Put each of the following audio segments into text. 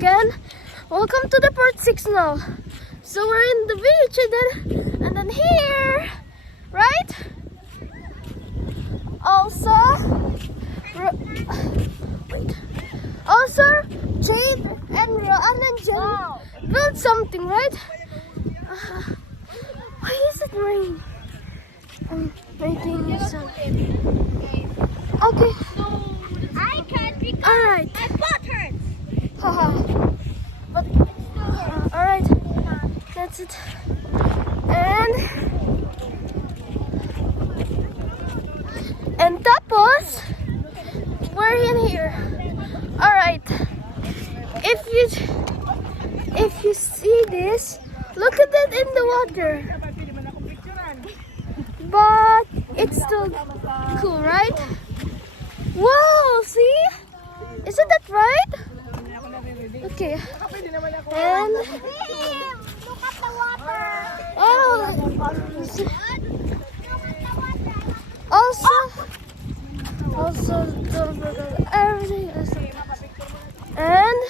again. Welcome to the part 6 now. So we're in the beach and then here, right? Also, wait. Also, Jade and Roan and Jen built something, right? Why is it raining? I'm making something. Okay. I can't because Alright. my butt hurts. Haha. But alright. That's it. And tapos we're in here. Alright. If you see this, look at it in the water. But it's still cool, right? Wow, see? Isn't that right? Okay. And Look at the water. Also don't forget everything is and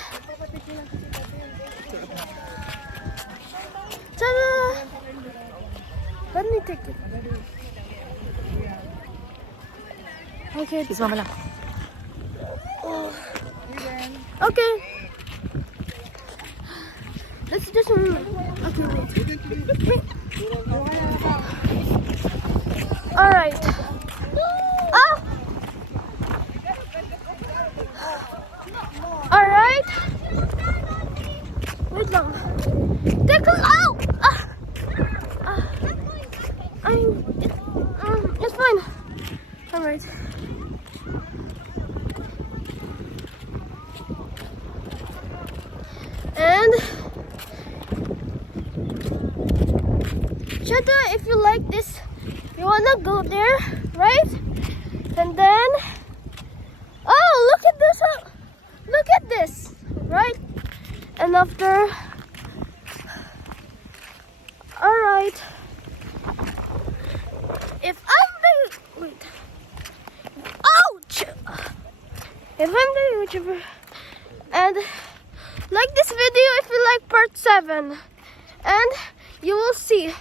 ta-da! Let me take it. Okay. Kiss mama lang. Oh. Okay. Let's do some. Okay, wait. All right. Oh. All right. Wait lang. Teka. Ow! It's fine. All right. And Chata, if you like this, you wanna go there, right? And then, oh, look at this! Look at this, right? And after, all right. If I'm the wait, ouch! If I'm the YouTuber and like this video if you like part 7 and you will see